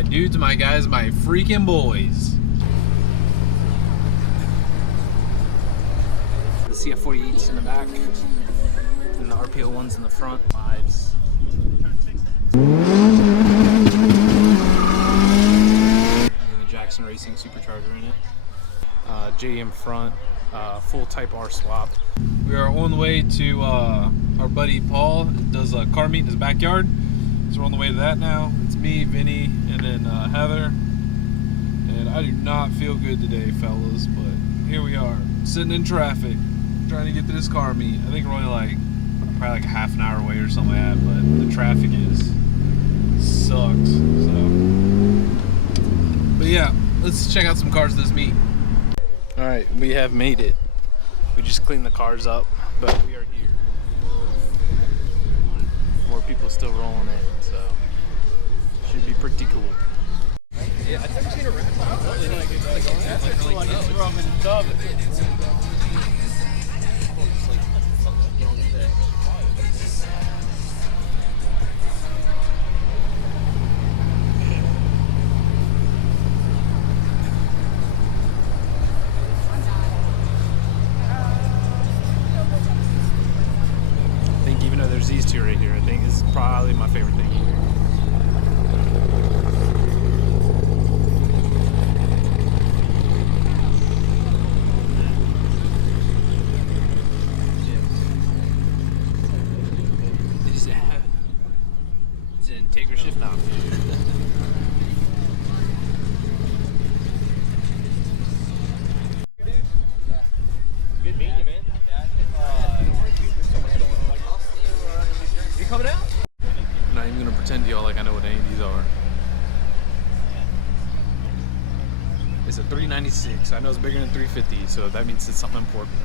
My dudes, my guys, my freaking boys. The CF48's in the back, and the RPO one's in the front. Fives. And the Jackson Racing supercharger in it. JM front, full Type R swap. We are on the way to our buddy Paul. Does a car meet in his backyard. So we're on the way to that now. It's me, Vinny, and then Heather. And I do not feel good today, fellas, but here we are, sitting in traffic, trying to get to this car meet. I think we're only probably like a half an hour away or something like that, but the traffic sucks. So, but yeah, let's check out some cars to this meet. All right, we have made it. We just cleaned the cars up, but we are here. More people still rolling in, so should be pretty cool. Yeah, I've never seen a rap song. I think even though there's these two right here, I think it's probably my favorite thing here. It's an Integra shift knob. Good meeting you, man. You coming out? I'm not even gonna pretend to y'all like I know what any of these are. It's a 396. I know it's bigger than 350, so that means it's something important.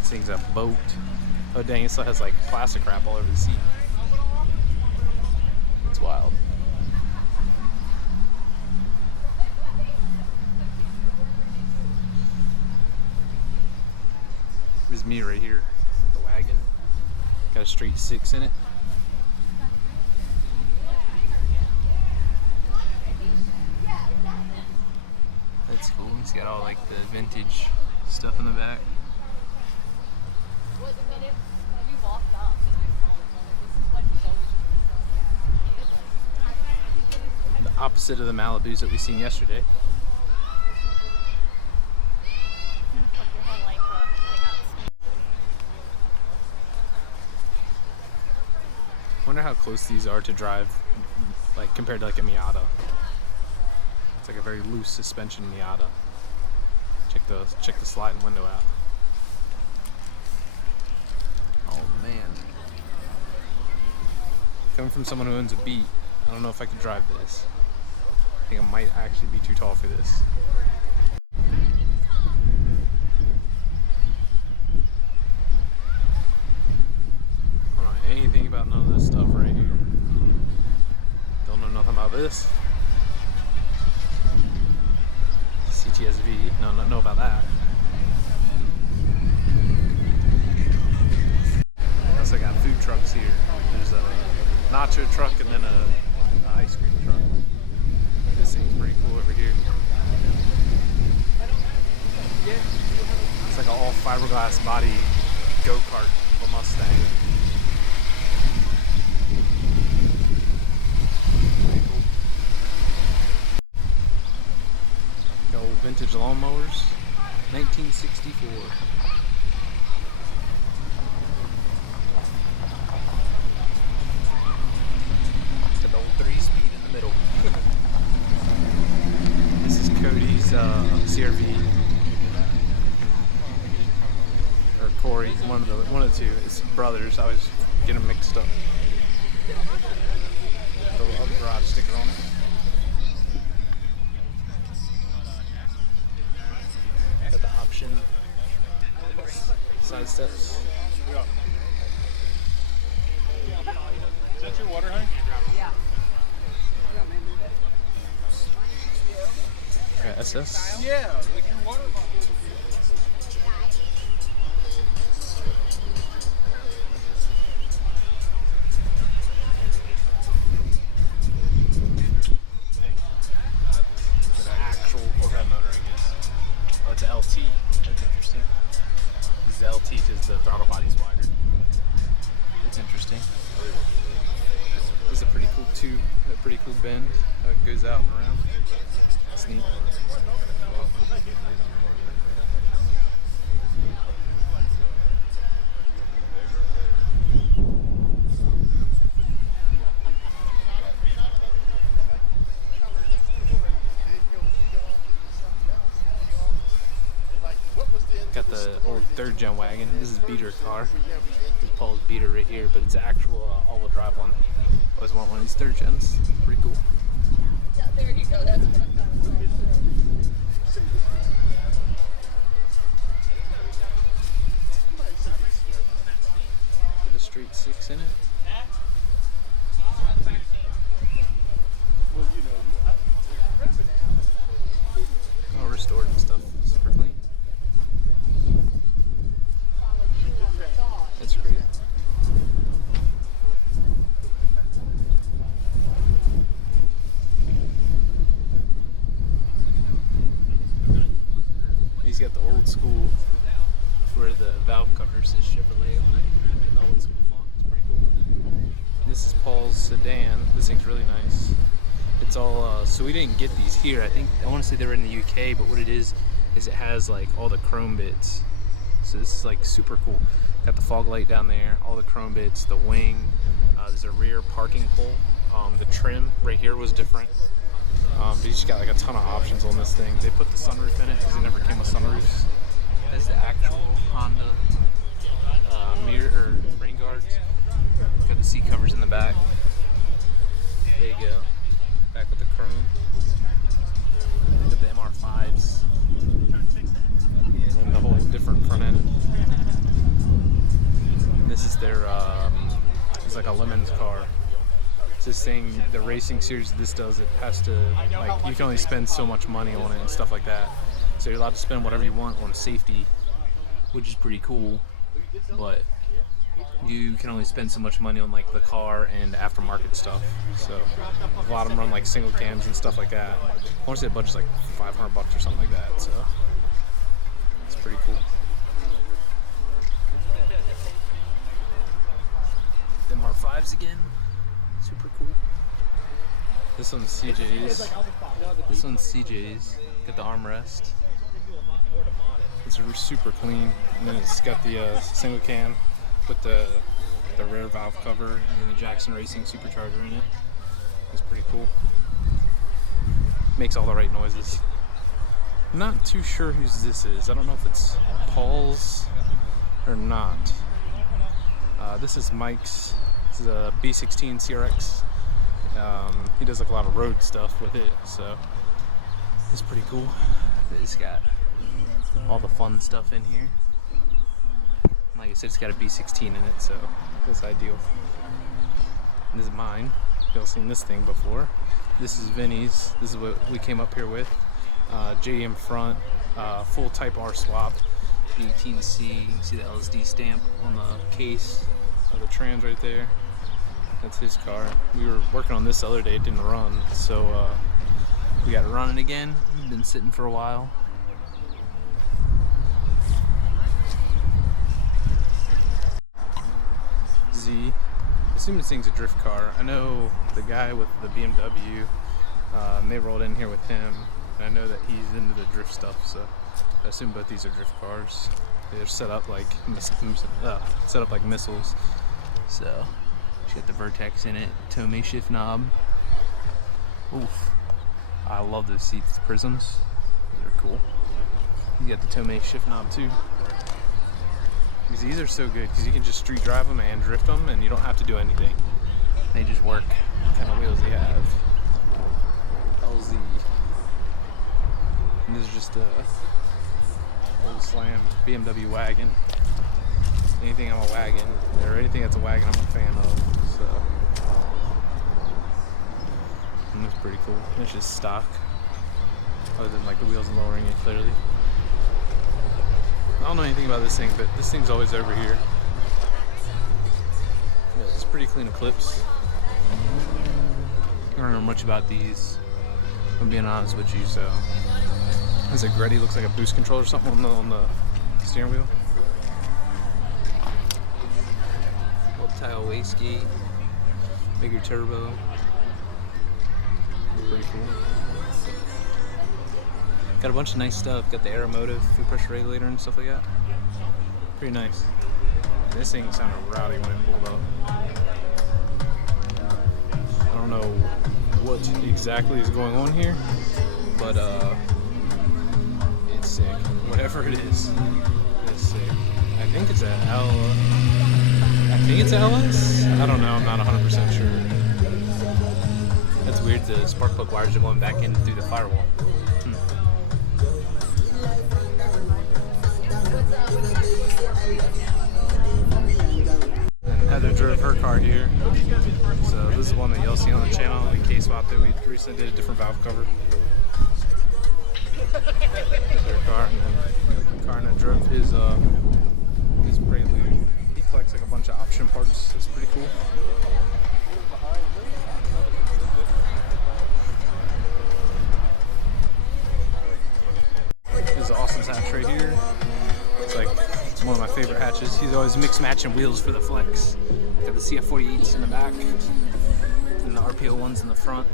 This thing's a boat. Oh dang, it still has like plastic wrap all over the seat. It's wild. This is me right here, the wagon. Got a straight 6 in it. That's cool. It's got all like the vintage stuff in the back. The opposite of the Malibus that we seen yesterday. Wonder how close these are to drive, like compared to like a Miata. It's like a very loose suspension Miata. Check the sliding window out. Oh man. Coming from someone who owns a Beat, I don't know if I could drive this. I think I might actually be too tall for this. I don't know anything about none of this stuff right here. Don't know nothing about this. CTSV, don't know about that. Also got food trucks here. There's a nacho truck and then an ice cream truck. This thing's pretty cool over here. It's like an all fiberglass body go-kart of a Mustang. Got old vintage lawnmowers, 1964. Got the old 3-speed in the middle. This is Cody's CRV, or Corey, one of the two. It's brothers. I always get them mixed up. The little garage sticker on it. Got the option side steps. Is that your water hose? Yeah. SS. Yeah, like your water bottle. goes out and around. That's neat. Got the old 3rd gen wagon. This is beater car. This is Paul's beater right here, but it's an actual all-wheel drive one. Always want one of these 3rd gens. Pretty cool. Yeah, there you go. That's what I'm kind of saying. With a straight 6 in it. All restored and stuff. Super clean. That's great. He's got the old school where the valve cover says Chevrolet on it in the old school font. It's pretty cool. This is Paul's sedan. This thing's really nice. It's all so we didn't get these here. I want to say they were in the UK, but what it is it has like all the chrome bits. So this is like super cool. Got the fog light down there, all the chrome bits, the wing. There's a rear parking pole. The trim right here was different. But you just got like a ton of options on this thing. They put the sunroof in it because it never came with sunroofs. That's the actual Honda mirror or rain guards. Got the seat covers in the back. There you go. Back with the chrome. Got the MR5s. And the whole different front end. This is their, it's like a Lemons car. It's this thing, the racing series this does, it has to, like, you can only spend so much money on it and stuff like that. So you're allowed to spend whatever you want on safety, which is pretty cool. But you can only spend so much money on like the car and aftermarket stuff. So a lot of them run like single cams and stuff like that. I want to say the budget's like $500 or something like that. So it's pretty cool. Them R5s again, super cool. This one's CJ's. This one's CJ's. Got the armrest. It's super clean, and then it's got the single cam with the rear valve cover and then the Jackson Racing supercharger in it. It's pretty cool. Makes all the right noises. I'm not too sure whose this is. I don't know if it's Paul's or not. This is Mike's. This is a B16 CRX. He does like a lot of road stuff with it, so it's pretty cool. It's got all the fun stuff in here. Like I said, it's got a B16 in it, so that's ideal. And this is mine. Y'all seen this thing before. This is Vinny's. This is what we came up here with. JM front, full Type R swap, 18C. You can see the LSD stamp on the case of the trans right there. That's his car. We were working on this the other day. It didn't run, so we got it running again. We've been sitting for a while. Z. I assume this thing's a drift car. I know the guy with the BMW, and they rolled in here with him. And I know that he's into the drift stuff, so I assume both these are drift cars. They're set up like missiles. So she's got the Vertex in it, Tomei shift knob. Oof. I love those seats, the prisms. They're cool. You got the Tomei shift knob too. Because these are so good because you can just street drive them and drift them and you don't have to do anything. They just work. What kind of wheels they have. LZ. And this is just a old slam BMW wagon. Anything on a wagon, or anything that's a wagon I'm a fan of. So and that's pretty cool. It's just stock. Other than like the wheels and lowering it clearly. I don't know anything about this thing, but this thing's always over here. Yeah, it's pretty clean Eclipse. I don't know much about these, if I'm being honest with you, so. There's a Gretty, looks like a boost control or something on the steering wheel. Old tile wastegate, bigger turbo. Pretty cool. Got a bunch of nice stuff. Got the Aeromotive fuel pressure regulator and stuff like that. Pretty nice. This thing sounded rowdy when it pulled up. I don't know what exactly is going on here, but it's sick. Whatever it is, it's sick. I think it's a LS? I don't know, I'm not 100% sure. That's weird, the spark plug wires are going back in through the firewall. And Heather drove her car here. So this is one that y'all see on the channel. We K-swapped it. We recently did a different valve cover. There's her car, and then Karna drove his Prelude. He collects like a bunch of option parts. It's pretty cool. This is Austin's hatch right here. It's like one of my favorite hatches. He's always mix matching wheels for the flex. Got the CF48s in the back and the RPO ones in the front.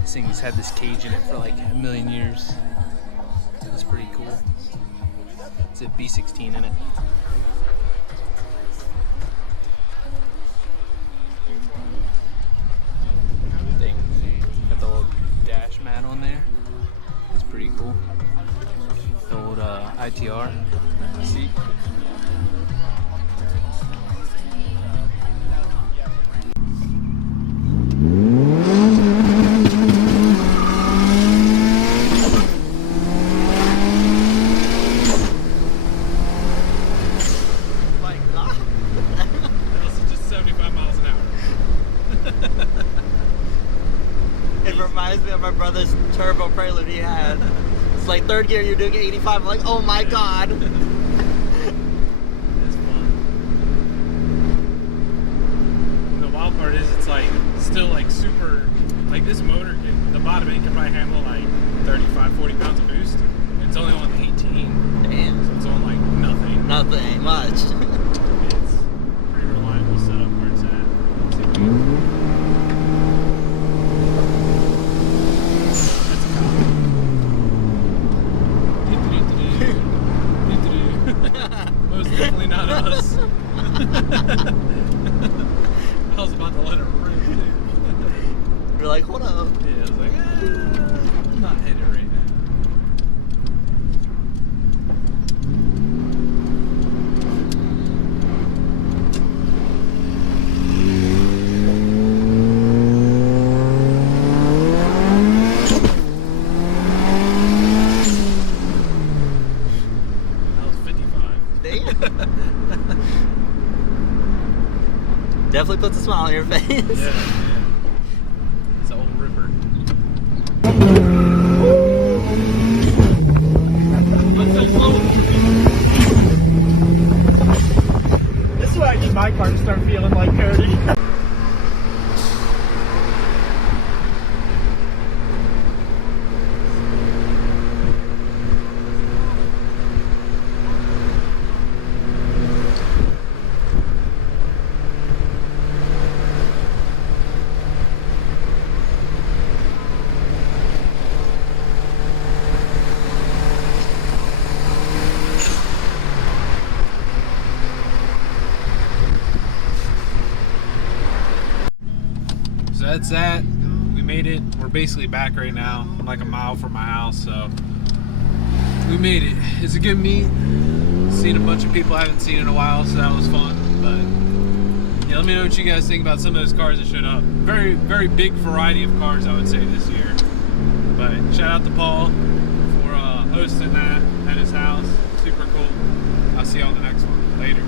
This thing's had this cage in it for like a million years. It's pretty cool. It's a B16 in it. Thing. Got the old dash mat on there. It's pretty cool. The old ITR seat. Reminds me of my brother's turbo Prelude he had. It's like third gear, you're doing 85. I'm like, oh my god. It's fun. And the wild part is it's like still like super, like this motor, the bottom end can probably handle like 35, 40 pounds of boost. It's only on 18. Damn. So it's on like nothing. Nothing, ain't much. It's pretty reliable setup where it's at. Let's see if we can- Most definitely not us. I was about to let it rip too. You're like, hold up. Yeah, I was like, I'm not hitting it right now. That was 55. Damn. Definitely puts a smile on your face. Yeah. It's an old ripper. This is where I need my car to start feeling like parody. So that's that. We made it. We're basically back right now. I'm like a mile from my house, so we made it. It's a good meet. Seen a bunch of people I haven't seen in a while, so that was fun. But yeah, let me know what you guys think about some of those cars that showed up. Very, very big variety of cars, I would say, this year. But shout out to Paul for hosting that at his house. Super cool. I'll see you on the next one. Later.